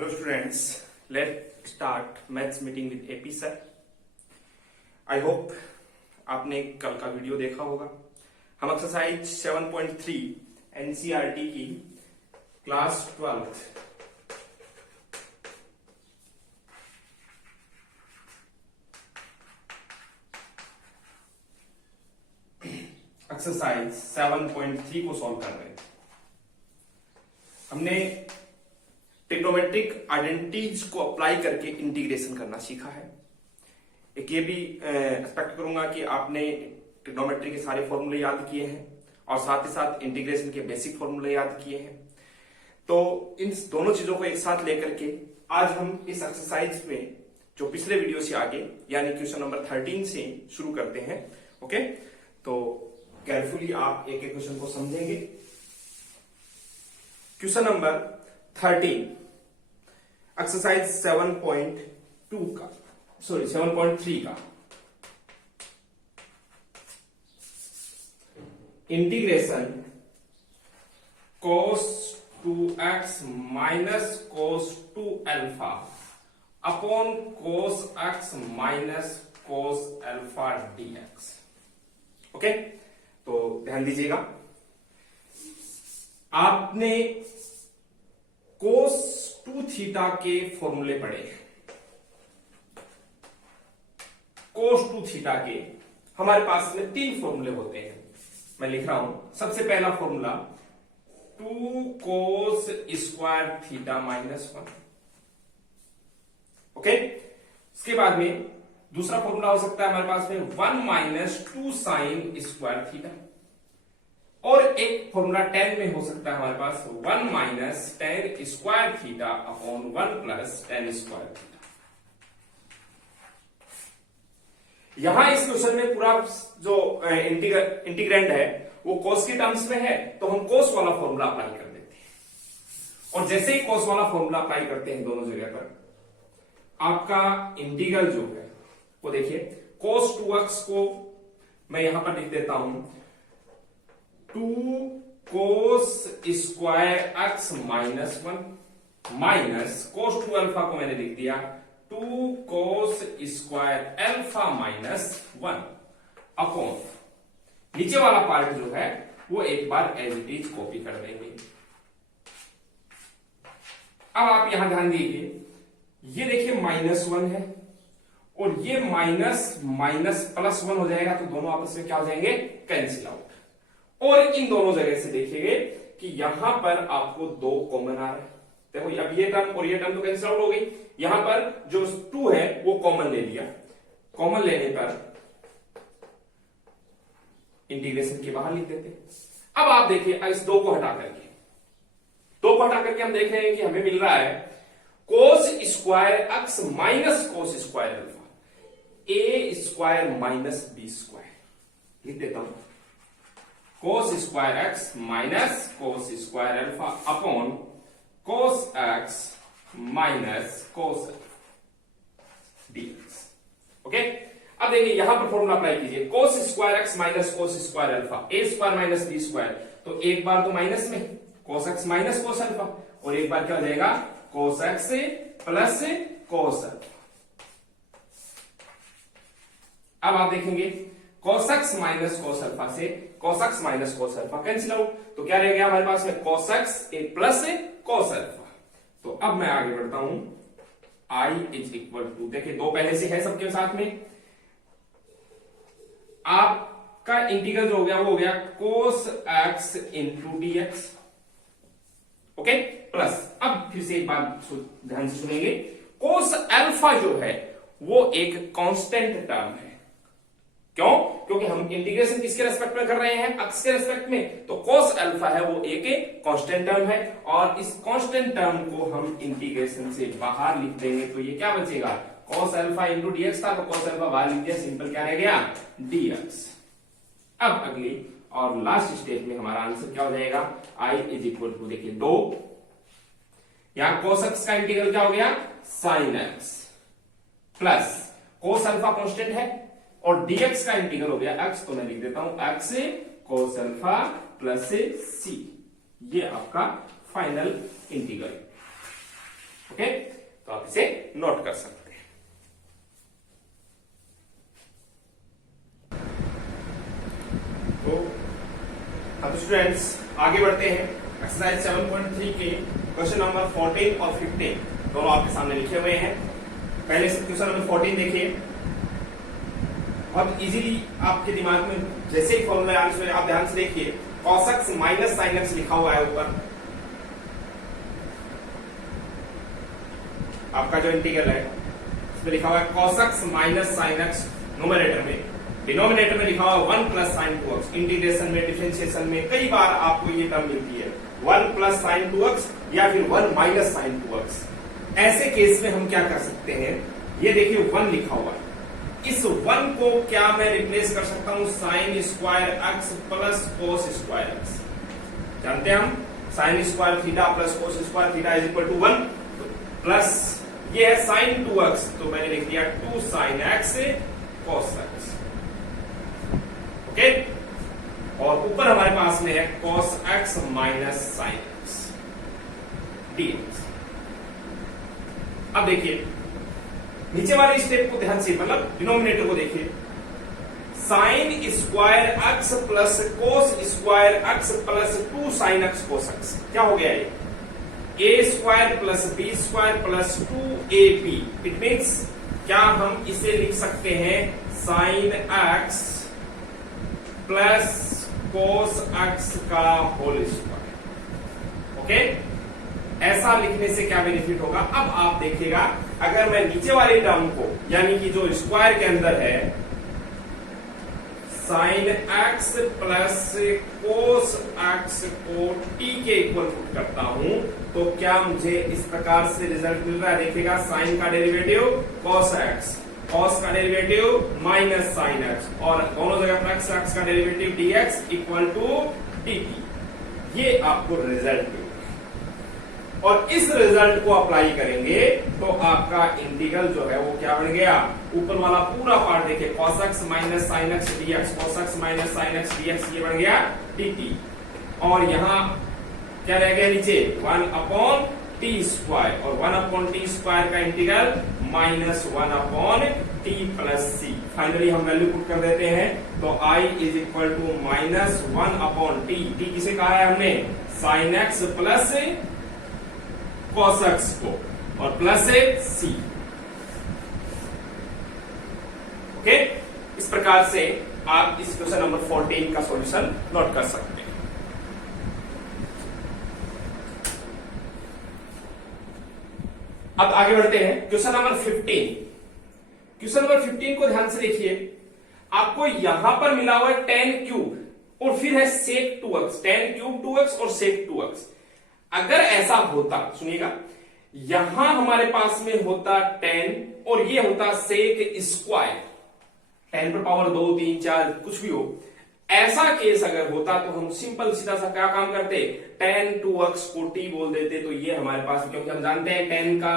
Hello students, let's start maths meeting with AP sir. I hope आपने कल का video देखा होगा। हम एक्सरसाइज 7.3 एनसीईआरटी की क्लास 12th एक्सरसाइज 7.3 को सॉल्व कर रहे थे। हमने ट्रिग्नोमेट्रिक आइडेंटिटीज को अप्लाई करके इंटीग्रेशन करना सीखा है। एक ये भी एक्सपेक्ट करूंगा कि आपने ट्रिग्नोमेट्री के सारे फॉर्मूले याद किए हैं और साथ ही साथ इंटीग्रेशन के बेसिक फॉर्मूले याद किए हैं। तो इन दोनों चीजों को एक साथ लेकर के आज हम इस एक्सरसाइज में जो पिछले वीडियो से आगे यानी क्वेश्चन नंबर 13 से शुरू करते हैं। ओके, तो केयरफुली आप एक एक क्वेश्चन को समझेंगे। क्वेश्चन नंबर 13 एक्सरसाइज 7.3 का integration cos 2x minus cos 2 alpha upon cos x minus cos alpha dx। Okay, तो ध्यान दीजिएगा, आपने cos 2 थीटा के फॉर्मूले पढ़े हैं। cos 2 थीटा के हमारे पास में 3 फॉर्मूले होते हैं। मैं लिख रहा हूं, सबसे पहला formula 2 cos square theta minus 1। Okay, इसके बाद में दूसरा फॉर्मूला हो सकता है हमारे पास में 1 माइनस 2 साइन स्क्वायर थीटा, और एक फॉर्मूला 10 में हो सकता है हमारे पास 1 minus 10 square theta upon 1 plus 10 square theta. यहां इस क्वेश्चन में पूरा जो इंटीग्रेंड है वो cos के टर्म्स में है, तो हम cos वाला फॉर्मूला अप्लाई कर देते हैं। और जैसे ही cos वाला फॉर्मूला अप्लाई करते हैं दोनों जगह पर, आपका इंटीग्रल जो है वो देखिए, cos 2x को मैं यहां पर लिख देता हूं 2 cos square x minus 1 minus cos 2 alpha को मैंने लिख दिया 2 cos square alpha minus 1 upon नीचे वाला पार्ट जो है वो एक बार एज इट इज कॉपी कर देंगे। अब आप यहां ध्यान दीजिए, ये देखिए माइनस 1 है और ये माइनस माइनस प्लस 1 हो जाएगा, तो दोनों आपस में क्या हो जाएंगे, कैंसिल आउट। और इन दोनों जगह से देखिए कि यहां पर आपको 2 कॉमन आ रहे हैं। देखो अब ये टर्म और ये टर्म तो कैंसिल आउट हो गई, यहां पर जो 2 है वो कॉमन ले लिया। कॉमन लेने पर इंटीग्रेशन के बाहर लिख देते। अब आप देखिए, इस 2 को हटा करके हम देख रहे हैं कि हमें मिल रहा है cos square x minus cos square alpha a square minus b square. लिख देता हूं cos square x minus cos square alpha upon cos x minus cos dx। Okay, अब देखिए यहां पर फॉर्मूला अप्लाई कीजिए, cos square x minus cos square alpha a square minus b square, तो एक बार तो माइनस में cos x minus cos alpha, और एक बार क्या हो जाएगा cos x plus cos alpha. अब आप देखेंगे cos x minus cos alpha से cos x minus cos alpha cancel out, तो क्या रह गया हमारे पास में cos x plus cos alpha. तो अब मैं आगे बढ़ता हूं, I इज इक्वल टू, देखिए 2 पहले से है सबके साथ में, आपका इंटीग्रल जो हो गया वो हो गया cos x into dx। Okay, plus अब फिर से एक बात ध्यान से सुनेंगे, cos अल्फा जो है वो एक कांस्टेंट टर्म है। क्यों? क्योंकि हम इंटीग्रेशन किसके रेस्पेक्ट में कर रहे हैं, x के रेस्पेक्ट में, तो cos अल्फा है वो एक कांस्टेंट टर्म है, और इस कांस्टेंट टर्म को हम इंटीग्रेशन से बाहर लिख देंगे, तो ये क्या बचेगा, cos अल्फा इंटू dx था, तो cos अल्फा बाहर लिख दिया, सिंपल क्या रह गया, dx। अब अगली और लास्ट स्टेप में हमारा आंसर क्या हो जाएगा, I इज इक्वल टू, देखिए 2, यहां cos x का इंटीग्रल क्या हो गया, sin x plus cos alpha constant है और dx का इंटीग्रल हो गया x, तो मैं लिख देता हूं x cos alpha plus c। ये आपका फाइनल इंटीग्रल। ओके, तो आप इसे नोट कर सकते हैं। तो अब स्टूडेंट्स आगे बढ़ते हैं। एक्सरसाइज 7.3 के क्वेश्चन नंबर 14 और 15 दोनों आपके सामने लिखे हुए हैं। पहले से क्वेश्चन नंबर 14 देखिए। बहुत इजीली आपके दिमाग में जैसे ही फॉर्मूला आंसर आप ध्यान से देखिए, cos x minus sin x लिखा हुआ है ऊपर। आपका जो इंटीग्रल है उसमें लिखा हुआ है cos x minus sin x numerator में, डिनोमिनेटर में लिखा हुआ 1 प्लस sin 2x। इंटीग्रेशन में, डिफरेंशिएशन में कई बार आपको ये टर्म मिलती है 1 प्लस sin 2x या फिर 1 माइनस sin 2x। ऐसे केस में हम क्या कर सकते हैं, ये देखिए 1 लिखा हुआ है, इस 1 को क्या मैं रिप्लेस कर सकता हूं sin square x plus cos square x। जानते हैं हम sin square theta plus cos square theta is equal to 1, plus ये है sin 2x, तो मैंने लिख दिया 2 sin x cos x। Okay, और ऊपर हमारे पास में है cos x minus sin x dx। अब देखिए नीचे वाले स्टेप को ध्यान से, मतलब डिनोमिनेटर को देखिए, sin square x plus cos square x plus 2 sin x cos x। क्या हो गया ये, a square plus b square plus 2ab। It means क्या हम इसे लिख सकते हैं sin x plus cos x का होल स्क्वायर। ओके, ऐसा लिखने से क्या बेनिफिट होगा, अब आप देखिएगा अगर मैं नीचे वाले टर्म को यानी कि जो स्क्वायर के अंदर है sin x plus cos x को t के इक्वल पुट करता हूं तो क्या मुझे इस प्रकार से रिजल्ट मिल रहा है। देखिएगा sin का डेरिवेटिव cos x, cos का डेरिवेटिव माइनस sin x, और दोनों जगह पर x का derivative dx equal to dt। ये आपको रिजल्ट मिल, और इस रिजल्ट को अप्लाई करेंगे तो आपका इंटीग्रल जो है वो क्या बन गया, ऊपर वाला पूरा पार्ट देखिए cos x minus sin x dx, cos x minus sin x dx, ये बन गया dt। और यहां क्या रह गया नीचे 1 अपॉन टी स्क्वायर, और 1 अपॉन टी स्क्वायर का integral minus 1 upon T plus C. Finally हम वैल्यू पुट कर देते हैं तो i is equal to minus 1 upon T, T किसे कहा है हमने, sin x plus cos x को, और प्लस c। ओके, इस प्रकार से आप इस क्वेश्चन नंबर 14 का सॉल्यूशन नोट कर सकते हैं। अब आगे बढ़ते हैं क्वेश्चन नंबर 15। क्वेश्चन नंबर 15 को ध्यान से देखिए, आपको यहां पर मिला हुआ है tan क्यूब और फिर है sec 2x, tan cube 2x और sec 2x। अगर ऐसा होता, सुनिएगा, यहां हमारे पास में होता tan और ये होता sec स्क्वायर, 10 पर पावर 2 3 4 कुछ भी हो, ऐसा केस अगर होता तो हम सिंपल सीधा सा क्या काम करते, tan 2x को t बोल देते, तो ये हमारे पास, क्योंकि हम जानते हैं tan का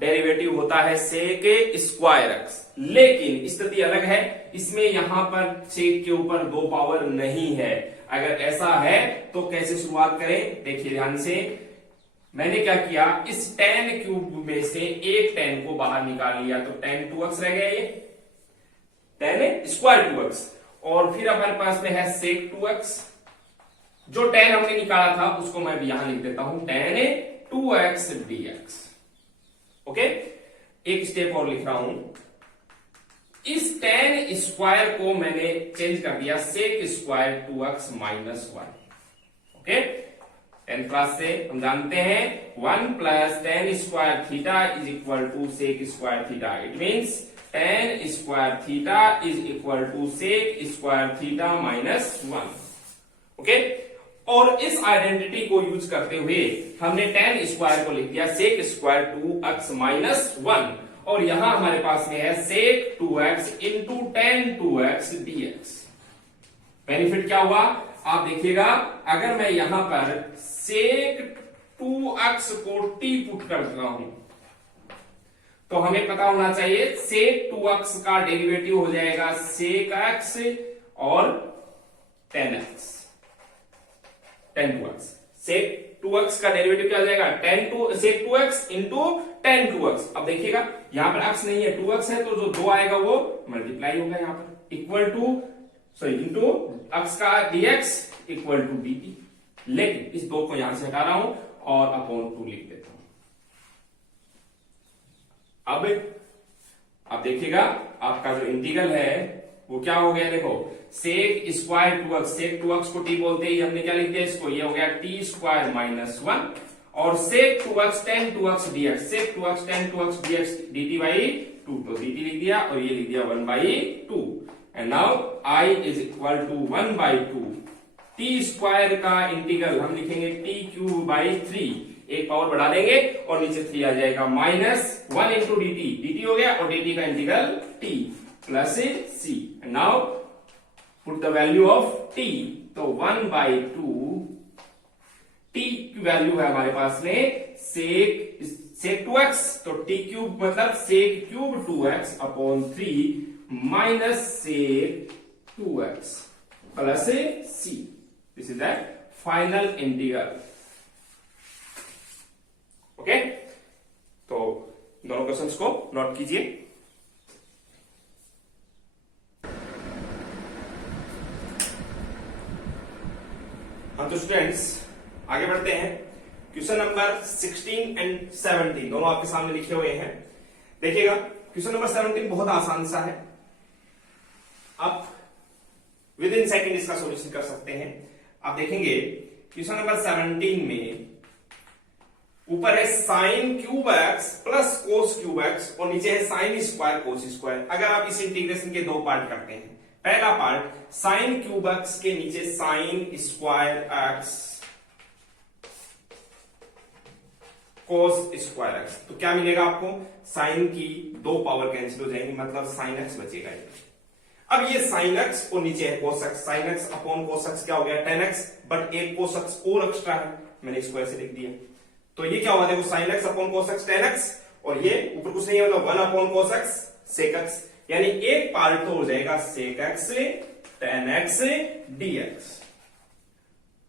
डेरिवेटिव होता है sec स्क्वायर x। लेकिन स्थिति अलग है, इसमें यहां पर sec के ऊपर 2 पावर नहीं है। अगर ऐसा है तो कैसे शुरुआत करें, देखिए ध्यान से, मैंने क्या किया, इस tan क्यूब में से एक tan को बाहर निकाल लिया तो tan 2x रह गया, ये tan स्क्वायर 2x, और फिर हमारे पास में है sec 2x। जो tan हमने निकाला था उसको मैं भी यहां लिख देता हूं tan 2x dx। ओके, एक स्टेप और लिख रहा हूं, इस tan स्क्वायर को मैंने चेंज कर दिया sec square 2x minus 1। Okay, tan class से हम जानते हैं 1 plus tan square theta is equal to sec square theta. It means tan square theta is equal to sec square theta minus 1। Okay, और इस identity को use करते हुए हमने tan स्क्वायर को लिख दिया sec स्क्वायर 2x माइनस 1, और यहां हमारे पास में है sec 2x into tan 2x dx। Benefit क्या हुआ आप देखिएगा, अगर मैं यहां पर sec 2x को t पुट करता हूं तो हमें पता होना चाहिए sec 2x का डेरिवेटिव हो जाएगा sec x और tan x, tan 2x, sec 2x का डेरिवेटिव क्या हो जाएगा, tan two sec 2x into tan 2x। अब देखिएगा यहां पर x नहीं है, 2x है, तो जो 2 आएगा वो मल्टीप्लाई होगा यहां पर, इक्वल टू इंटू x का dx इक्वल टू dt। लेकिन इस 2 को यहां से हटा रहा हूं और अपॉन 2 लिख देता हूं। अब देखिएगा आपका जो इंटीग्रल है वो क्या हो गया, देखो सेक स्क्वायर 2x, सेक 2x को t बोलते ही हमने क्या लिख दिया इसको, ये हो गया t स्क्वायर माइनस 1, और sec 2x tan 2x dx, sec 2x tan 2x dx dt by 2, तो dt लिख दिया और ये लिख दिया 1 by 2। And now I is equal to 1 by 2, t square का इंटीग्रल हम लिखेंगे t क्यूब बाई 3, एक पावर बढ़ा देंगे और नीचे 3 आ जाएगा, माइनस 1 इंटू dt हो गया, और dt का integral t plus c। Now put the value of t, तो 1 बाई 2, t की वैल्यू है हमारे पास में सेक 2x, तो t क्यूब मतलब sec cube 2x upon 3 minus sec 2x plus c। This is the final integral. Okay, तो दोनों questions को नोट कीजिए। हाँ तो स्टूडेंट्स आगे बढ़ते हैं। क्वेश्चन नंबर 16 एंड 17 दोनों आपके सामने लिखे हुए हैं। देखिएगा क्वेश्चन नंबर 17 बहुत आसान सा है, आप विद इन सेकेंड इसका सॉल्यूशन कर सकते हैं। आप देखेंगे क्वेश्चन नंबर 17 में ऊपर है sine cube x plus cos cube x और नीचे है साइन स्क्वायर कोस स्क्वायर। अगर आप इस इंटीग्रेशन के दो पार्ट करते हैं, पहला पार्ट साइन क्यूब एक्स के नीचे sign square x cos square x, तो क्या मिलेगा आपको, साइन की दो पावर कैंसिल हो जाएंगी, मतलब साइन एक्स बचेगा। अब ये साइन एक्स और नीचे है cos x, sign x upon cos x क्या हो गया, टेन एक्स, बट एक कोस एक्स और एक्स्ट्रा है, मैंने इसको ऐसे लिख दिया। तो ये क्या हुआ, देखो साइन एक्स अपॉन कोस एक्स टेन एक्स, और ये ऊपर कुछ नहीं है, मतलब 1 अपॉन कोस एक्स सेक एक्स, यानी एक पार्ट तो हो जाएगा sec x tan x dx,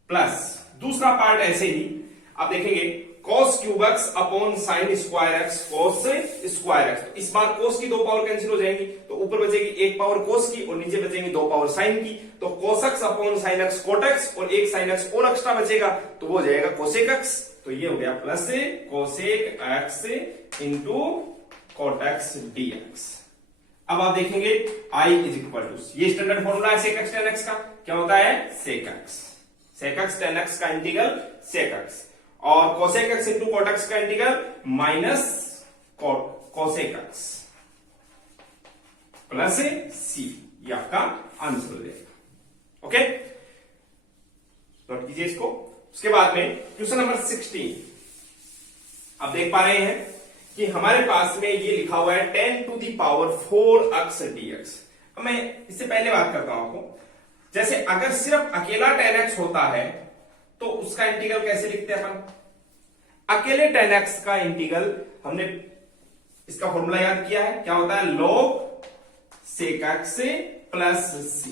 प्लस दूसरा पार्ट ऐसे ही आप देखेंगे cos cube x upon sine square x cos square x. इस बार cos की दो पावर कैंसिल हो जाएंगी, तो ऊपर बचेगी एक पावर cos की और नीचे बचेंगी दो पावर साइन की, तो cos x upon sine x cot x, और एक साइन एक्स और एक्स्ट्रा बचेगा तो वो हो जाएगा कोसेक एक्स, तो ये हो गया plus cosec x into cot x dx। अब आप देखेंगे I इज इक्वल टू, ये स्टैंडर्ड फॉर्मूला है सेक एक्स टेन एक्स का, क्या होता है सेक एक्स टेन एक्स का इंटीग्रल सेक एक्स, और cosec x into cot x का integral minus cosec x plus C, ये आपका आंसर हो जाएगा। ओके, नोट कीजिए इसको। उसके बाद में क्वेश्चन नंबर 16 आप देख पा रहे हैं कि हमारे पास में ये लिखा हुआ है 10 to the power 4x dx। अब मैं इससे पहले बात करता हूं आपको, जैसे अगर सिर्फ अकेला 10x होता है तो उसका इंटीग्रल कैसे लिखते हैं अपन, अकेले 10x का इंटीग्रल हमने इसका फॉर्मूला याद किया है, क्या होता है log sec x plus c।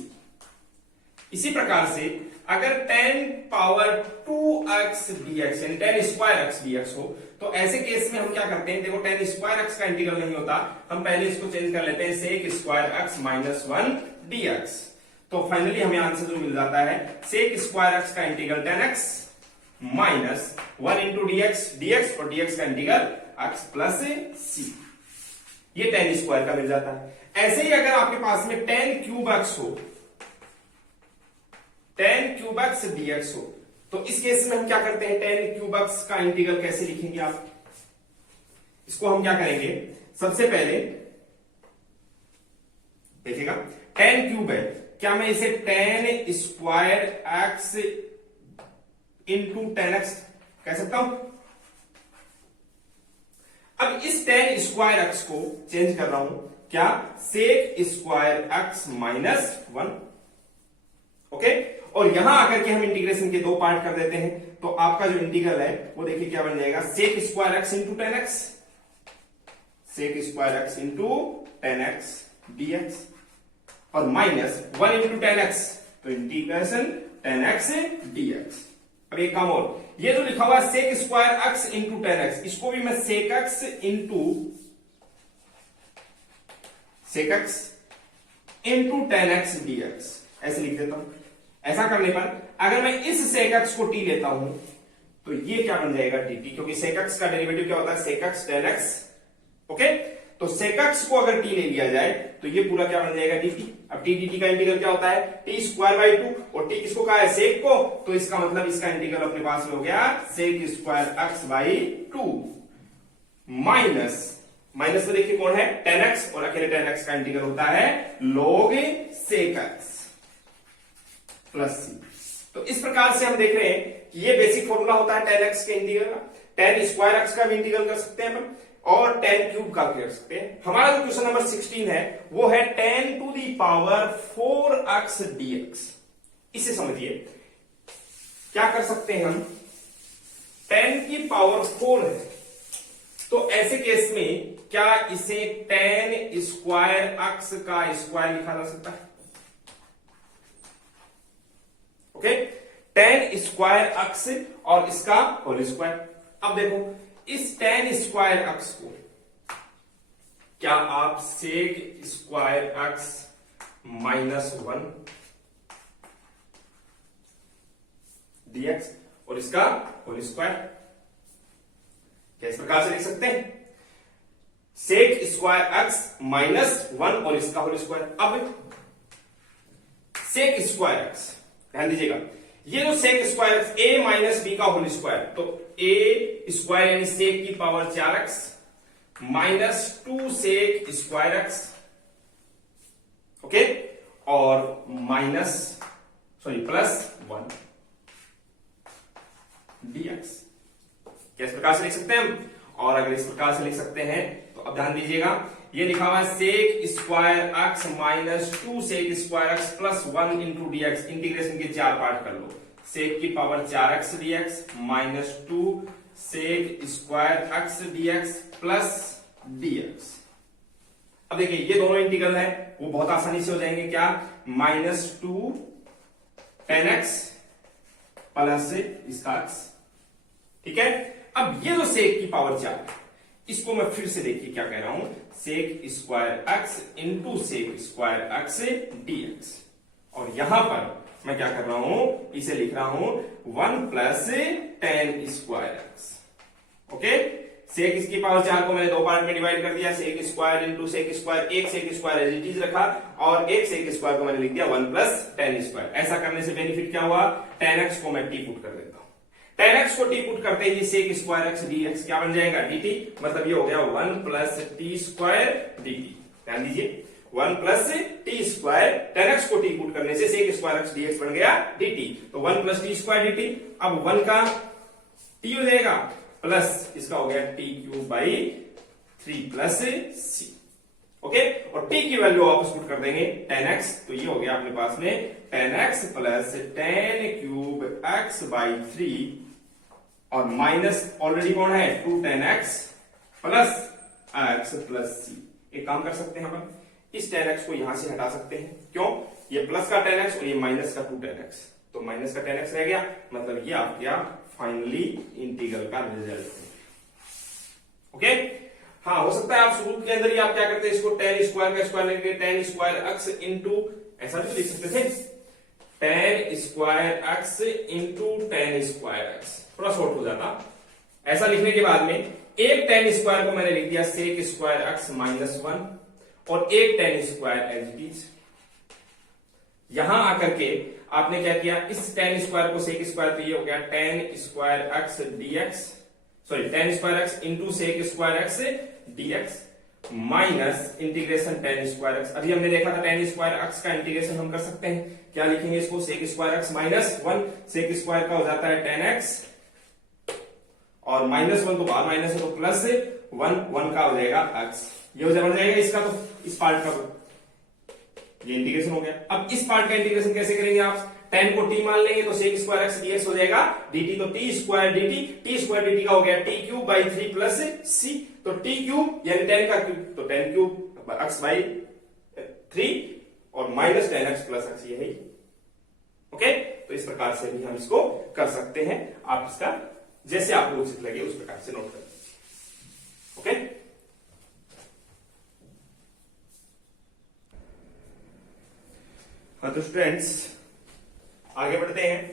इसी प्रकार से अगर 10 पावर 2x dx यानी 10 स्क्वायर x dx हो, तो ऐसे केस में हम क्या करते हैं, देखो 10 स्क्वायर x का इंटीग्रल नहीं होता, हम पहले इसको चेंज कर लेते हैं sec square x minus 1 dx, तो फाइनली हमें आंसर जो मिल जाता है sec स्क्वायर x का integral 10x minus 1 into dx और dx का इंटीग्रल x प्लस c, ये 10 स्क्वायर का मिल जाता है। ऐसे ही अगर आपके पास में 10 क्यूब x हो, 10 क्यूब x dx हो, तो इस केस में हम क्या करते हैं, 10 क्यूब x का इंटीग्रल कैसे लिखेंगे आप, इसको हम क्या करेंगे, सबसे पहले देखिएगा 10 क्यूब है, क्या मैं इसे 10 स्क्वायर x इंटू 10x कह सकता हूं। अब इस 10 स्क्वायर x को चेंज कर रहा हूं, क्या sec square x minus 1। Okay, और यहां आकर के हम इंटीग्रेशन के दो पार्ट कर देते हैं, तो आपका जो इंटीग्रल है वो देखिए क्या बन जाएगा, sec square x into 10x, sec square x into 10x dx, और माइनस 1 इंटू 10x, तो इंटीग्रेशन 10x dx। अब एक काम और, ये जो लिखा हुआ है sec square x into tan x, इसको भी मैं sec x into tan x dx ऐसे लिख देता हूं। ऐसा करने पर अगर मैं इस सेक एक्स को टी लेता हूं तो ये क्या बन जाएगा dt, क्योंकि सेक एक्स का डेरिवेटिव क्या होता है sec x tan x. Okay, तो सेक एक्स को अगर t ले लिया जाए तो ये पूरा क्या बन जाएगा dt। अब t dt का इंटीग्रल क्या होता है t स्क्वायर बाई 2, और t किसको कहा है सेक को, तो इसका मतलब इसका इंटीग्रल अपने पास में हो गया sec square x by 2 minus में देखिए कौन है टेन एक्स, और अकेले टेन एक्स का इंटीग्रल होता है log सेक एक्स प्लस सी। तो इस प्रकार से हम देख रहे हैं कि ये बेसिक फॉर्मूला होता है टेन एक्स के इंटीग्रल का। टेन स्क्वायर एक्स का भी इंटीग्रल कर सकते हैं अपन, और टेन क्यूब का कर सकते हैं। हमारा जो क्वेश्चन नंबर 16 है वो है 10 to the power 4x dx। इसे समझिए क्या कर सकते हैं हम, 10 की पावर 4 है, तो ऐसे केस में क्या इसे 10 स्क्वायर x का स्क्वायर लिखा जा सकता है। ओके, 10 स्क्वायर x और इसका होल स्क्वायर। अब देखो इस 10 स्क्वायर x को क्या आप sec square x minus 1 dx और इसका होल स्क्वायर क्या इस प्रकार से लिख सकते हैं, सेक स्क्वायर x माइनस 1 और इसका होल स्क्वायर। अब सेक स्क्वायर x ध्यान दीजिएगा, ये जो sec square x a minus b का होल स्क्वायर, तो a स्क्वायर यानी सेक की power 4x minus 2 sec square x, okay, और प्लस 1 dx। क्या इस प्रकार से लिख सकते हैं हम, और अगर इस प्रकार से लिख सकते हैं तो अब ध्यान दीजिएगा ये लिखा हुआ है sec square x minus 2 sec square x plus 1 into dx. Integration के 4 पार्ट कर लो, सेक की power 4x dx minus 2 sec square x dx plus dx। अब देखिए ये दोनों इंटीग्रल है वो बहुत आसानी से हो जाएंगे, क्या माइनस 2 10x प्लस इसका x, ठीक है। अब ये जो सेक की पावर 4 है इसको मैं फिर से देखिए क्या कह रहा हूं, sec square x into sec square x dx, और यहां पर मैं क्या कर रहा हूं, इसे लिख रहा हूं 1 प्लस 10 स्क्वायर एक्स। ओके, सेक इसकी पावर 4 को मैंने दो पार्ट में डिवाइड कर दिया, sec square into sec square, एक sec square as it is रखा और एक सेक स्क्वायर को मैंने लिख दिया 1 प्लस 10 स्क्वायर। ऐसा करने से बेनिफिट क्या हुआ, 10x को मैं टी पुट कर देता हूं, 10x को टी पुट करते ही सेक स्क्वायर एक्स dx क्या बन जाएगा dt, मतलब ये हो गया 1 प्लस टी स्क्वायर dt। ध्यान दीजिए 1 प्लस टी स्क्वायर, 10x को टी पुट करने से सेक स्क्वायर एक्स dx बन गया dt, तो 1 प्लस टी स्क्वायर dt। अब 1 का t हो जाएगा प्लस इसका हो गया t cube by 3 plus c. Okay, और t की वैल्यू वापस पुट कर देंगे 10x, तो ये हो गया अपने पास में 10x plus 10 cube x by 3 और माइनस ऑलरेडी कौन है 2 10x प्लस x प्लस सी। एक काम कर सकते हैं अपन, इस 10x को यहां से हटा सकते हैं, क्यों, ये प्लस का 10x और ये माइनस का 2 10x, तो माइनस का 10x रह गया, मतलब ये आ गया फाइनली इंटीग्रल का रिजल्ट। ओके, हाँ हो सकता है आप शुरू के अंदर ही आप क्या करते हैं, इसको 10 स्क्वायर का स्क्वायर लेंगे, 10 स्क्वायर एक्स इंटू ऐसा भी लिख सकते थे 10 square x into 10 square x, थोड़ा शॉर्ट हो जाता। ऐसा लिखने के बाद में एक 10 स्क्वायर को मैंने लिख दिया सेक स्क्वायर एक्स माइनस 1 और एक 10 स्क्वायर एज इट इज। यहां आकर के आपने क्या किया, इस 10 स्क्वायर को सेक स्क्वायर, तो ये हो गया 10 square x dx, sorry 10 square x into sec square x dx minus integration 10 square x. अभी हमने देखा था 10 स्क्वायर एक्स का इंटीग्रेशन हम कर सकते हैं, क्या लिखेंगे इसको, sec square x minus 1, sec square का हो जाता है 10x और माइनस 1 तो बाहर माइनस है तो प्लस 1 का हो जाएगा x, ये हो जाएगा इसका, तो इस पार्ट का तो ये इंटीग्रेशन हो गया। अब इस पार्ट का इंटीग्रेशन कैसे करेंगे आप, 10 को t मान लेंगे तो सेक स्क्वायर एक्स dx हो जाएगा dt, तो t स्क्वायर dt का हो गया t cube by 3 plus c, तो t क्यूब यानी 10 का क्यूब, तो 10 क्यूब x बाई 3 और माइनस 10x प्लस x, यही। ओके, तो इस प्रकार से भी हम इसको कर सकते हैं। आप इसका जैसे आपको उचित लगे उस प्रकार से नोट कर लीजिए। ओके, हाँ तो स्टूडेंट्स आगे बढ़ते हैं।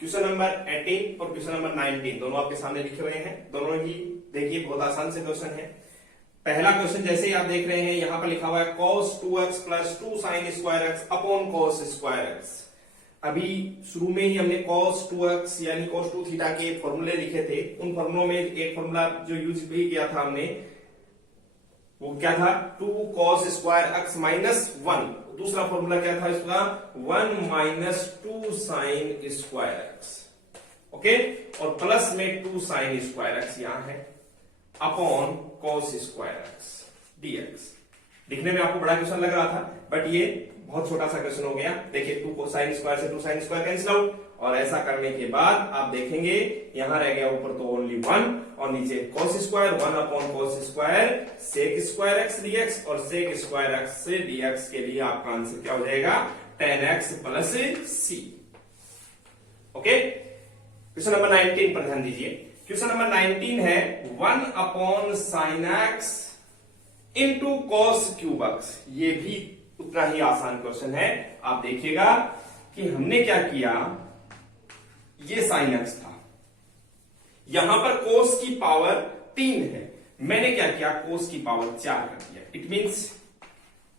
क्वेश्चन नंबर 18 और क्वेश्चन नंबर 19 दोनों आपके सामने लिखे हुए हैं। दोनों ही देखिए बहुत आसान से क्वेश्चन है। पहला क्वेश्चन जैसे ही आप देख रहे हैं यहां पर लिखा हुआ है cos 2x plus 2 sin square x upon cos square x। अभी शुरू में ही हमने cos 2x यानी cos 2 थीटा के फॉर्मूले लिखे थे। उन फॉर्मूलों में एक फॉर्मूला जो यूज भी किया था हमने वो क्या था, 2 cos स्क्वायर x माइनस 1। दूसरा फॉर्मूला क्या था इसका, 1 minus 2 sin square x। Okay, और प्लस में 2 sin स्क्वायर x यहां है upon cos square x dx। दिखने में आपको बड़ा क्वेश्चन लग रहा था बट ये बहुत छोटा सा क्वेश्चन हो गया। देखिए 2 sin स्क्वायर से 2 sin स्क्वायर कैंसिल आउट, और ऐसा करने के बाद आप देखेंगे यहां रह गया ऊपर तो ओनली 1 और नीचे cos square 1 upon cos square sec square x dx, और sec स्क्वायर x से dx के लिए आपका आंसर क्या हो जाएगा, tan x plus c। Okay, question number 19 पर ध्यान दीजिए। क्वेश्चन नंबर 19 है 1 upon sin x into cos cube x। ये भी उतना ही आसान क्वेश्चन है। आप देखिएगा कि हमने क्या किया, ये sin x था, यहां पर cos की पावर 3 है, मैंने क्या किया cos की पावर 4 कर दिया। इट मींस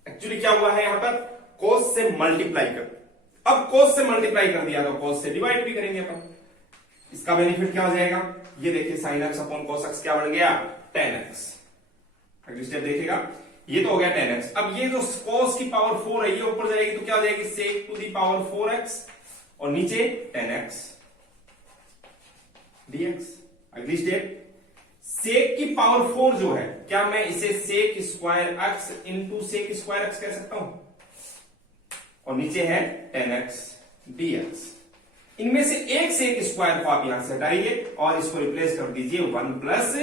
एक्चुअली क्या हुआ है यहां पर cos से मल्टीप्लाई कर, अब cos से मल्टीप्लाई कर दिया तो cos से डिवाइड भी करेंगे अपन। इसका बेनिफिट क्या हो जाएगा, ये देखिए sin x upon cos x क्या बन गया, tan x। अगली स्टेप देखिएगा, ये तो हो गया tan x। अब ये जो cos की पावर 4 है ये ऊपर जाएगी तो क्या हो जाएगी sec to the power 4x, और नीचे tan x dx। अगली स्टेप, sec की पावर 4 जो है, क्या मैं इसे sec square x into sec square x कह सकता हूं, और नीचे है tan x dx। इनमें से एक sec स्क्वायर को आप यहां से हटाइए और इसको रिप्लेस कर दीजिए 1 plus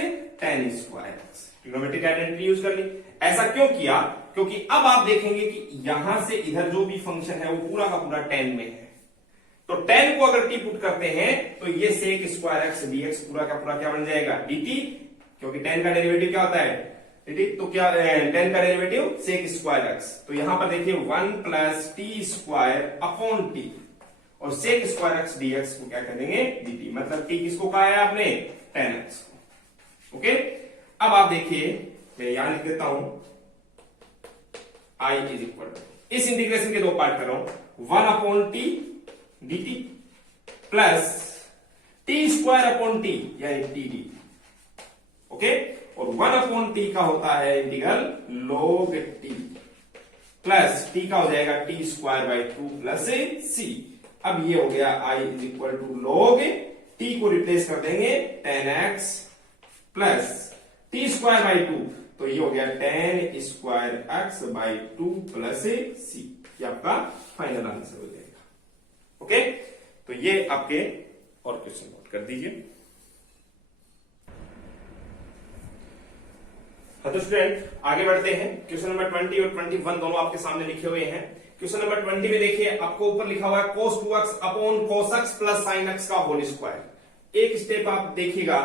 tan square x। Trigonometric identity use कर ली। ऐसा क्यों किया, क्योंकि अब आप देखेंगे कि यहां से इधर जो भी फंक्शन है वो पूरा का पूरा tan में है, तो tan को अगर t पुट करते हैं तो ये sec स्क्वायर x dx पूरा का पूरा क्या बन जाएगा dt, क्योंकि tan का डेरिवेटिव क्या होता है dt, तो क्या tan का डेरिवेटिव sec स्क्वायर x। तो यहां पर देखिए 1 plus t square upon t, और sec स्क्वायर x dx को क्या कर देंगे dt, मतलब t किसको कहा है आपने, tan x को। ओके, अब आप देखिए मैं यहां लिख देता हूं i इज इक्वल, इस इंटीग्रेशन के दो पार्ट कर रहा हूं, 1 upon t dt plus t square upon t यानी t dt। ओके, और 1 अपॉन t का होता है integral log t, plus t का हो जाएगा t square by 2 plus c। अब ये हो गया i is equal to log t को रिप्लेस कर देंगे tan x plus t square by 2, तो ये हो गया tan square x by 2 plus c। ये आपका फाइनल आंसर हो जाएगा। ओके, तो ये आपके और क्वेश्चन नोट कर दीजिए। हाँ तो स्टूडेंट आगे बढ़ते हैं। क्वेश्चन नंबर 20 और 21 दोनों आपके सामने लिखे हुए हैं। क्वेश्चन नंबर 20 में देखिए आपको ऊपर लिखा हुआ है cos 2x upon cos x plus sin x का होल स्क्वायर। एक स्टेप आप देखिएगा,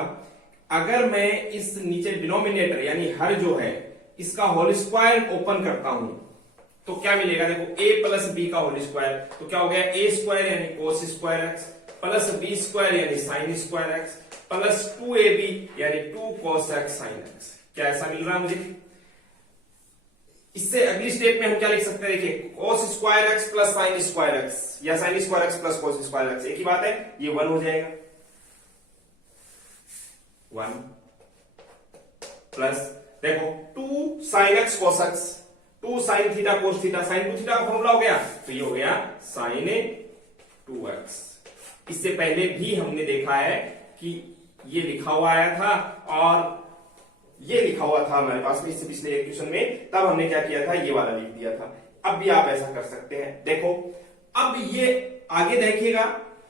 अगर मैं इस नीचे डिनोमिनेटर यानी हर जो है इसका होल स्क्वायर ओपन करता हूं तो क्या मिलेगा, देखो a प्लस बी का होल स्क्वायर, तो क्या हो गया a स्क्वायर यानी cos square x plus b square यानी sin square x plus 2ab यानी 2 cos x sin x। क्या ऐसा मिल रहा है मुझे? इससे अगली स्टेप में हम क्या लिख सकते हैं, देखिए cos square x plus sin square x या sin square x plus cos square x, एक ही बात है, ये 1 हो जाएगा। 1 प्लस देखो 2 sin x cos x, 2 sin theta cos theta, sin 2 theta का फॉर्मूला हो गया, तो ये हो गया sin 2x। इससे पहले भी हमने देखा है कि ये लिखा हुआ आया था और ये लिखा हुआ था हमारे पास में इससे पिछले एक क्वेश्चन में, तब हमने क्या किया था, ये वाला लिख दिया था। अब भी आप ऐसा कर सकते हैं। देखो अब ये आगे देखिएगा,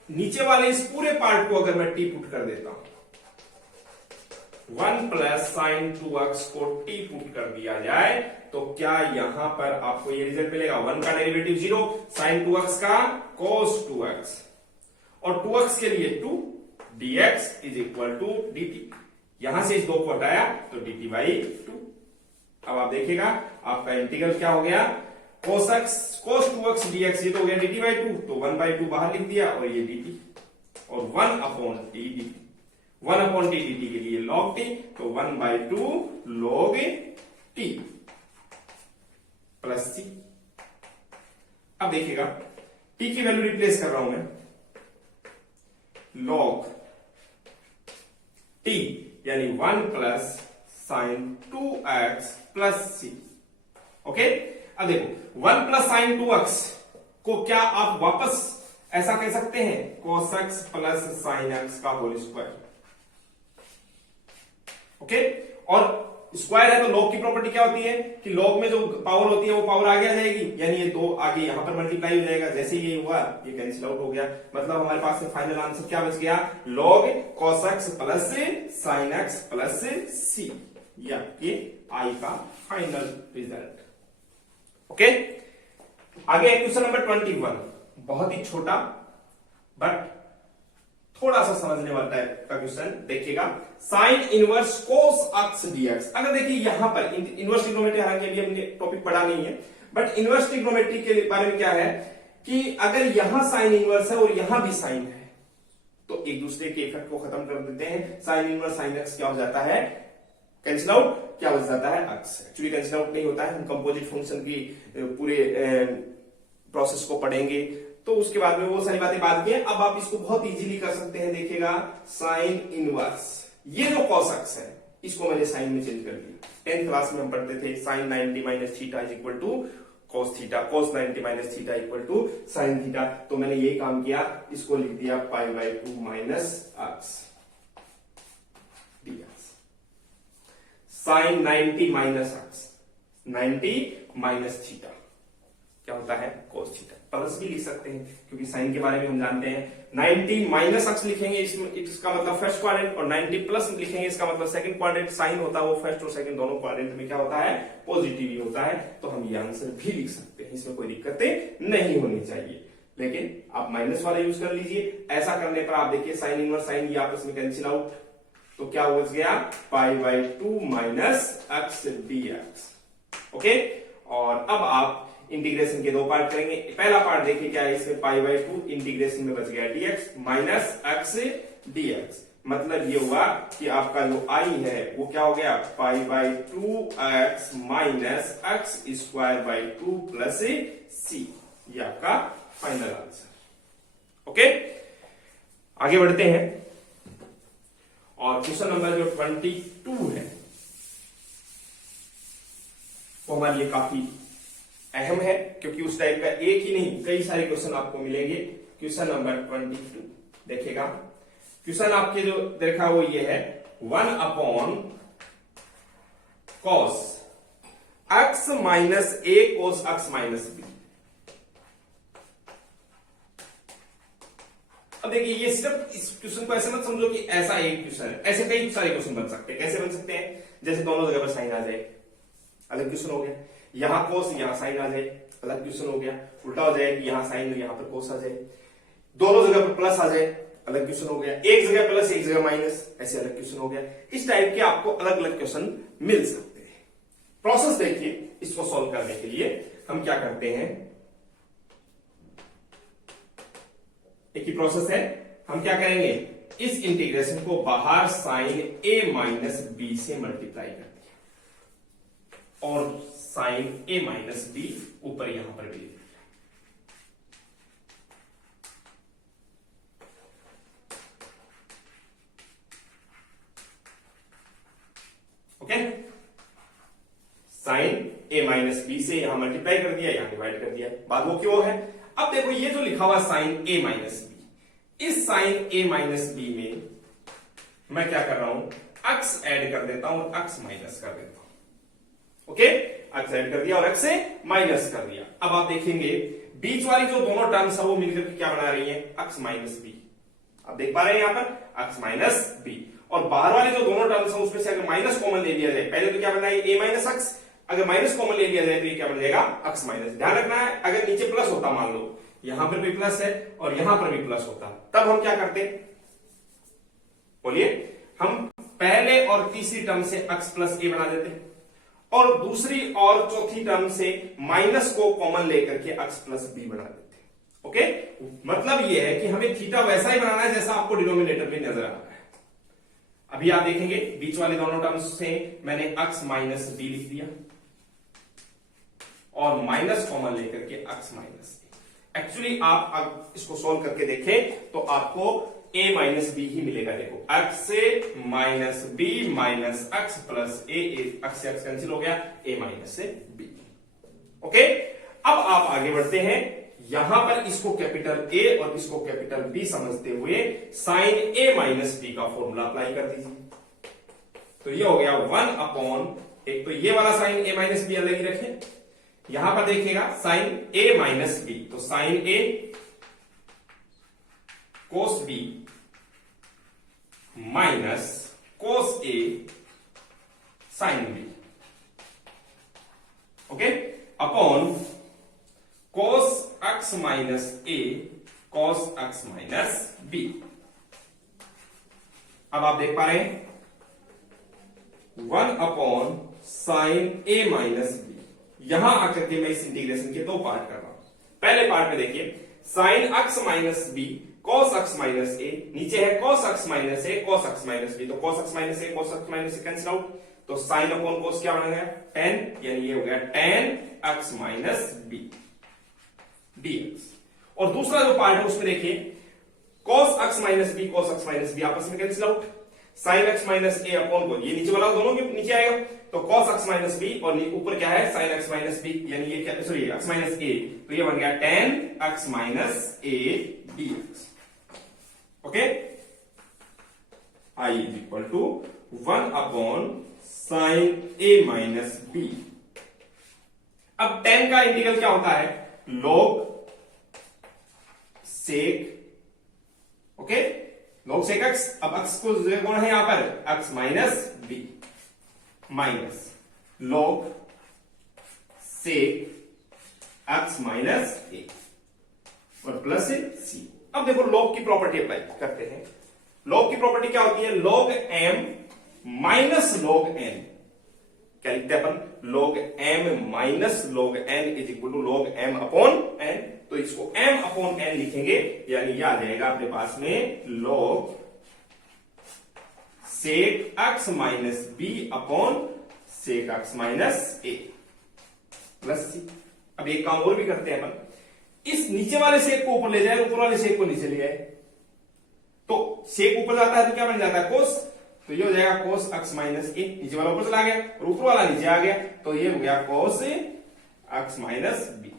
नीचे वाले इस पूरे पार्ट को अगर मैं टी पुट कर देता हूं, 1 प्लस sin 2x को t पुट कर दिया जाए तो क्या यहां पर आपको ये रिजल्ट मिलेगा, 1 का डेरिवेटिव 0, sin 2x का cos 2x और 2x के लिए 2 dx is equal to dt। यहां से इस 2 को हटाया तो dt बाई 2। अब आप देखिएगा आपका इंटीग्रल क्या हो गया, cos 2x dx, ये तो हो गया dt बाई 2, तो 1/2 बाहर लिख दिया और ये dt, और 1/t dt, 1/t dt के लिए log t, तो 1/2 log t प्लस c। अब देखिएगा t की वैल्यू रिप्लेस कर रहा हूं मैं, log t यानी 1 plus sign 2x plus c। Okay, अब देखो 1 प्लस साइन 2x को क्या आप वापस ऐसा कह सकते हैं, cos x plus sign x का होल स्क्वायर। ओके, और स्क्वायर है तो लॉग की प्रॉपर्टी क्या होती है कि लॉग में जो पावर होती है वो पावर आगे आ जाएगी, यानी ये 2 आगे यहां पर मल्टीप्लाई हो जाएगा। जैसे ये हुआ ये कैंसिल आउट हो गया, मतलब हमारे पास में फाइनल आंसर क्या बच गया, log cos x plus sin x plus c। ये आपके आई का फाइनल रिजल्ट। ओके, आगे क्वेश्चन नंबर 21, बहुत ही छोटा बट थोड़ा सा समझने वाला टाइप का क्वेश्चन। देखिएगा sine inverse cos x dx। अगर देखिए यहां पर इनवर्स ट्रिग्नोमेट्री, हालांकि अभी हमने टॉपिक पढ़ा नहीं है, बट इनवर्स ट्रिग्नोमेट्री के बारे में क्या है कि अगर यहां साइन इनवर्स है और यहां भी साइन है तो एक दूसरे के इफेक्ट को खत्म कर देते हैं। साइन इनवर्स साइन x क्या हो जाता है, कैंसिल आउट, क्या हो जाता है x। एक्चुअली कैंसिल आउट नहीं होता है, हम कंपोजिट फंक्शन की पूरे प्रोसेस को पढ़ेंगे तो उसके बाद में वो सारी बातें बाद की हैं। अब आप इसको बहुत इजीली कर सकते हैं। देखिएगा साइन इनवर्स, ये जो cos x है इसको मैंने साइन में चेंज कर दिया। 10th क्लास में हम पढ़ते थे sine 90 minus theta is equal to cos theta, cos 90 minus theta equal to sine theta. तो मैंने यही काम किया, इसको लिख दिया pi by 2 minus x dx। Sine 90 minus x, 90 minus theta क्या होता है, cos थीटा। प्लस भी लिख सकते हैं क्योंकि साइन के बारे में हम जानते हैं। 90 माइनस x लिखेंगे इसमें, इसका मतलब फर्स्ट क्वाड्रेंट, और 90 प्लस लिखेंगे इसका मतलब सेकंड क्वाड्रेंट। साइन होता है वो फर्स्ट और सेकंड दोनों क्वाड्रेंट में क्या होता है, पॉजिटिव ही होता है। तो हम ये आंसर भी लिख सकते हैं, इसमें कोई दिक्कतें नहीं होनी चाहिए। लेकिन आप माइनस वाला यूज कर लीजिए। ऐसा करने पर आप देखिए साइन इनवर्स साइन ये आपस में कैंसिल आउट, तो क्या बच गया, पाई by 2 minus x dx। Okay, और अब आप इंटीग्रेशन के 2 पार्ट करेंगे। पहला पार्ट देखिए क्या है, इसमें पाई बाई 2 इंटीग्रेशन में बच गया dx माइनस x dx। मतलब ये हुआ कि आपका जो आई है वो क्या हो गया, pi by 2x minus x square by 2 plus c। ये आपका फाइनल आंसर। ओके, आगे बढ़ते हैं और क्वेश्चन नंबर जो 22 है वो हमारे लिए काफी अहम है, क्योंकि उस टाइप का एक ही नहीं कई सारे क्वेश्चन आपको मिलेंगे। क्वेश्चन नंबर 22 देखिएगा, क्वेश्चन आपके जो देखा वो ये है 1/cos x minus a cos x minus b। अब देखिए ये सिर्फ इस क्वेश्चन को ऐसे मत समझो कि ऐसा एक क्वेश्चन है, ऐसे कई सारे क्वेश्चन बन सकते हैं। कैसे बन सकते हैं, जैसे दोनों जगह पर साइन आ जाए, अलग क्वेश्चन हो गया। यहां कोस यहां साइन आ जाए, अलग क्वेश्चन हो गया। उल्टा हो जाए कि यहां साइन यहां पर कोस आ जाए। दोनों जगह पर प्लस आ जाए, अलग क्वेश्चन हो गया। एक जगह प्लस एक जगह माइनस, ऐसे अलग क्वेश्चन हो गया। इस टाइप के आपको अलग अलग क्वेश्चन मिल सकते हैं। प्रोसेस देखिए, इसको सॉल्व करने के लिए हम क्या करते हैं, एक ही प्रोसेस है। हम क्या करेंगे, इस इंटीग्रेशन को बाहर साइन a माइनस बी से मल्टीप्लाई कर दिया और साइन a माइनस बी ऊपर यहां पर भी। Okay, sine a minus b से यहां मल्टीप्लाई कर दिया, यहां डिवाइड कर दिया। बात वो क्यों है, अब देखो ये जो लिखा हुआ साइन a माइनस बी, इस साइन a माइनस बी में मैं क्या कर रहा हूं, x ऐड कर देता हूं और x माइनस कर देता हूं। ओके, x ऐड कर दिया और x से माइनस कर दिया। अब आप देखेंगे बीच वाली जो दोनों टर्म्स है वो मिलकर क्या बना रही है, x माइनस बी। आप देख पा रहे हैं यहां पर x माइनस बी, और बाहर वाली जो दोनों टर्म्स है उसमें से अगर माइनस कॉमन ले लिया जाए, पहले तो क्या बना है a माइनस x, अगर माइनस कॉमन ले लिया जाए तो ये क्या बन जाएगा x माइनस। ध्यान रखना है, अगर नीचे प्लस होता मान लो यहां पर भी प्लस है और यहां पर भी प्लस होता, तब हम क्या करते, बोलिए, हम पहले और तीसरी टर्म से x प्लस ए बना देते और दूसरी और चौथी टर्म से माइनस को कॉमन लेकर के x प्लस बी बना देते। ओके, मतलब यह है कि हमें थीटा वैसा ही बनाना है जैसा आपको डिनोमिनेटर में नजर आ रहा है। अभी आप देखेंगे बीच वाले दोनों टर्म्स से मैंने x माइनस बी लिख दिया और माइनस कॉमन लेकर के x माइनस ए। एक्चुअली आप अब इसको सॉल्व करके देखें तो आपको a माइनस बी ही मिलेगा। देखो x से minus B minus x plus A, x से x कैंसिल हो गया, a माइनस से b। ओके, अब आप आगे बढ़ते हैं, यहां पर इसको कैपिटल A और इसको कैपिटल B समझते हुए साइन A माइनस बी का फॉर्मूला अप्लाई कर दीजिए। तो ये हो गया 1 अपॉन, एक तो ये वाला साइन A माइनस बी अलग ही रखें, यहां पर देखिएगा साइन A माइनस बी, तो sine A cos B minus cos A sine B, okay, upon cos x minus A cos x minus b. अब आप देख पा रहे हैं 1 upon sine a minus b. यहां आकर के मैं इस इंटीग्रेशन के दो पार्ट कर रहा हूं। पहले पार्ट में देखिए sine x minus B cos x minus A, नीचे है cos x माइनस ए cos x माइनस बी, तो cos x minus A cos x minus A cancel out, तो साइन अपॉन cos क्या बन गया, tan, यानी ये हो गया tan x minus b dx। और दूसरा जो पार्ट है उसमें देखिए cos x minus B cos x minus B आपस में cancel out, sin x minus A upon को, ये नीचे वाला दोनों के नीचे आएगा, तो cos x माइनस बी और ऊपर क्या है sin x माइनस बी, यानी ये क्या, सॉरी x माइनस ए, तो ये बन गया tan x minus a dx। Okay, i is equal to 1 upon sin a minus b. अब tan का इंटीग्रल क्या होता है, log sec, okay, log sec x। अब x को कौन है यहां पर, x minus B minus log sec x minus a और प्लस सी। अब देखो log की प्रॉपर्टी अप्लाई करते हैं। log की प्रॉपर्टी क्या होती है, log m minus log n, क्या लिखते हैं अपन, log m minus log n is equal to log m upon n, तो इसको m अपॉन n लिखेंगे, यानी ये आ जाएगा अपने पास में log sec x minus b upon sec x minus a plus C. अब एक काम और भी करते हैं अपन, इस नीचे वाले सेक को ऊपर ले जाए, ऊपर वाले सेक को नीचे ले जाए, तो सेक ऊपर जाता है तो क्या बन जाता है, कोस, तो ये हो जाएगा cos x माइनस ए, नीचे वाला ऊपर चला गया और ऊपर वाला नीचे आ गया, तो ये हो गया cos x माइनस बी।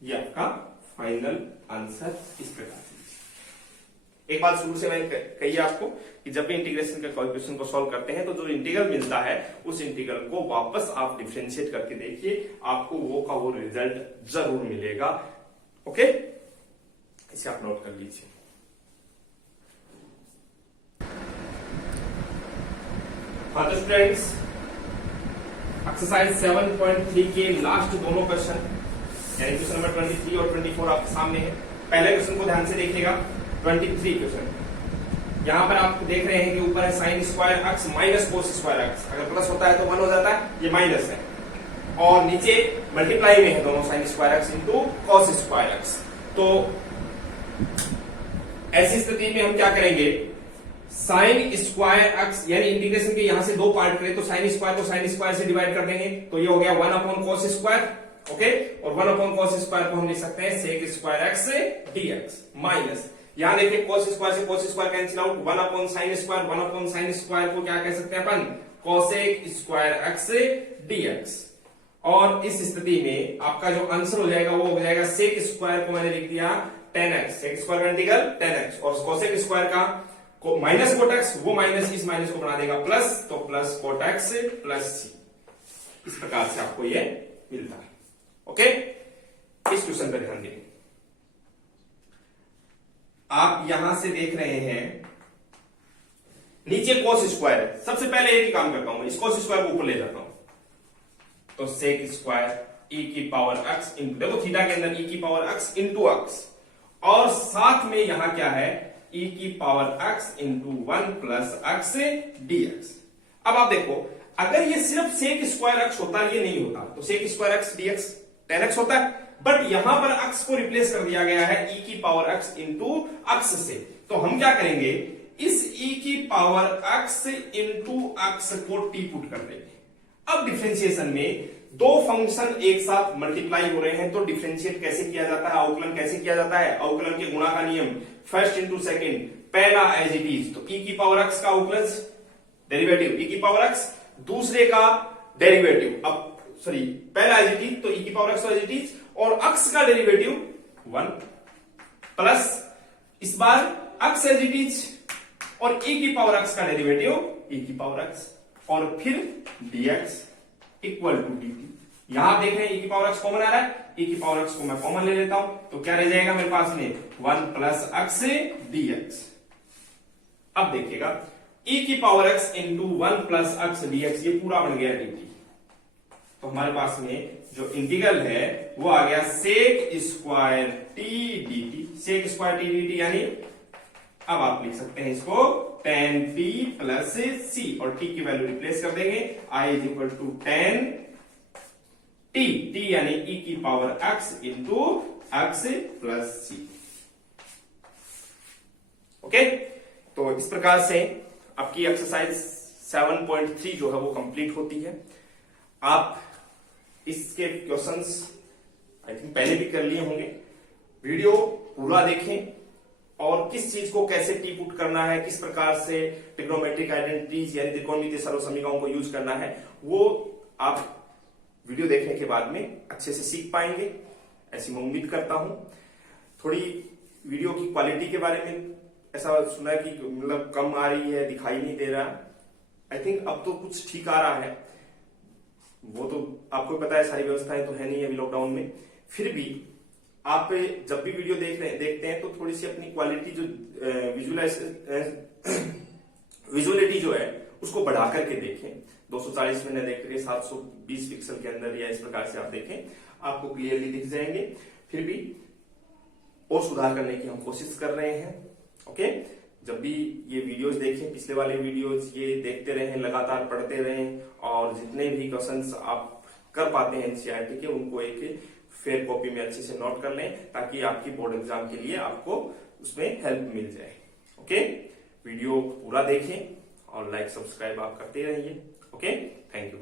ये आपका फाइनल आंसर इस प्रकार से। एक बात शुरू से मैंने कही है आपको कि जब भी इंटीग्रेशन के क्वेश्चन को सॉल्व करते हैं तो जो इंटीग्रल मिलता है उस इंटीग्रल को वापस आप डिफरेंशिएट करके देखिए, आपको वो का वो रिजल्ट जरूर मिलेगा। ओके, इसे आप नोट कर लीजिए। हाँ तो स्टूडेंट्स, एक्सरसाइज 7.3 के लास्ट दोनों क्वेश्चन यानी क्वेश्चन नंबर 23 और 24 आपके सामने है। पहले क्वेश्चन को ध्यान से देखिएगा, 23 क्वेश्चन, यहां पर आप देख रहे हैं कि ऊपर है sign square x minus cos square x, अगर प्लस होता है तो 1 हो जाता है, ये माइनस है, और नीचे मल्टीप्लाई में है दोनों sign square x into cos square x. तो ऐसी स्थिति में हम क्या करेंगे, साइन स्क्वायर एक्स यानी इंटीग्रेशन के यहां से दो पार्ट करें तो साइन स्क्वायर को साइन स्क्वायर से डिवाइड कर देंगे, तो ये हो गया 1 अपॉन कॉस स्क्वायर, ओके, और 1 अपॉन कॉस स्क्वायर को हम लिख सकते हैं सेक स्क्वायर एक्स से डीएक्स माइनस, यहां देखिए कॉस स्क्वायर से cos square cancel out, 1 upon sine square, 1 upon sine square को क्या कह सकते हैं अपन, कोसेक स्क्वायर एक्स से डीएक्स। और इस स्थिति में आपका जो आंसर हो जाएगा वो हो जाएगा सेक स्क्वायर को मैंने लिख दिया tan x, सेक स्क्वायर का इंटीग्रल tan x, और कोसेक स्क्वायर का माइनस कोट एक्स, वो माइनस इस माइनस को बना देगा प्लस, तो प्लस कोट एक्स प्लस सी। इस प्रकार से आपको ये मिलता है। ओके, इस क्वेश्चन पर ध्यान दें। आप यहां से देख रहे हैं नीचे कोस स्क्वायर है, सबसे पहले एक ही काम करता हूं, इस कोस स्क्वायर को ऊपर ले जाता हूं, तो सेक स्क्वायर e की पावर x इंटू, देखो थीटा के अंदर e की पावर x इंटू x, और साथ में यहां क्या है e की power x into 1 plus x dx। अब आप देखो अगर ये सिर्फ सेक स्क्वायर x होता, ये नहीं होता, तो सेक स्क्वायर x dx 10x होता है, बट यहां पर x को रिप्लेस कर दिया गया है e की पावर x इंटू x से। तो हम क्या करेंगे, इस e की पावर x इंटू x को t पुट कर देंगे। अब डिफरेंशिएशन में दो फंक्शन एक साथ मल्टीप्लाई हो रहे हैं, तो डिफरेंशिएट कैसे किया जाता है, अवकलन कैसे किया जाता है, अवकलन के गुणा का नियम, फर्स्ट इंटू सेकेंड, पहला एज इट इज, तो e की पावर x का अवकलन डेरिवेटिव e की पावर x, दूसरे का डेरिवेटिव, अब सॉरी पहला एज इट इज तो e की power x as it is, और x का डेरिवेटिव 1 प्लस इस बार x एज इट इज और e की पावर x का डेरिवेटिव e की पावर x, और फिर dx इक्वल टू dt। यहां देख रहे हैं e की पावर x कॉमन आ रहा है, e की पावर x को मैं कॉमन ले लेता हूं, तो क्या रह जाएगा मेरे पास में 1 प्लस x dx। अब देखिएगा e की power x into 1 plus x dx, ये पूरा बन गया dt। तो हमारे पास में जो इंटीग्रल है वो आ गया sec square t dt, sec square t dt, यानी अब आप लिख सकते हैं इसको tan t प्लस c, और t की वैल्यू रिप्लेस कर देंगे, i is equal to tan t यानी e की power x into x plus c। Okay, तो इस प्रकार से आपकी एक्सरसाइज 7.3 जो है वो कंप्लीट होती है। आप इसके क्वेश्चंस आई थिंक पहले भी कर लिए होंगे, वीडियो पूरा देखें और किस चीज को कैसे टी पुट करना है, किस प्रकार से ट्रिग्नोमेट्रिक आइडेंटिटीज यानी त्रिकोणमितीय सरल समीकरणों को यूज करना है, वो आप वीडियो देखने के बाद में अच्छे से सीख पाएंगे, ऐसी मैं उम्मीद करता हूं। थोड़ी वीडियो की क्वालिटी के बारे में ऐसा सुना है कि मतलब कम आ रही है, दिखाई नहीं दे रहा। आई थिंक अब तो कुछ ठीक आ रहा है, वो तो आपको पता है सारी व्यवस्थाएं तो है नहीं अभी लॉकडाउन में, फिर भी आप जब भी वीडियो देखते हैं तो थोड़ी सी अपनी क्वालिटी जो विजुअलिटी जो है उसको बढ़ा करके देखें। 240 में न देख करके 720 पिक्सल के अंदर या इस प्रकार से आप देखें, आपको क्लियरली दिख जाएंगे। फिर भी और सुधार करने की हम कोशिश कर रहे हैं। ओके, जब भी ये वीडियोस देखें, पिछले वाले वीडियोस ये देखते रहें, लगातार पढ़ते रहें, और जितने भी क्वेश्चंस आप कर पाते हैं एनसीईआरटी के उनको एक फेयर कॉपी में अच्छे से नोट कर लें, ताकि आपकी बोर्ड एग्जाम के लिए आपको उसमें हेल्प मिल जाए। ओके, वीडियो पूरा देखें और लाइक सब्सक्राइब आप करते रहिए। Okay, thank you.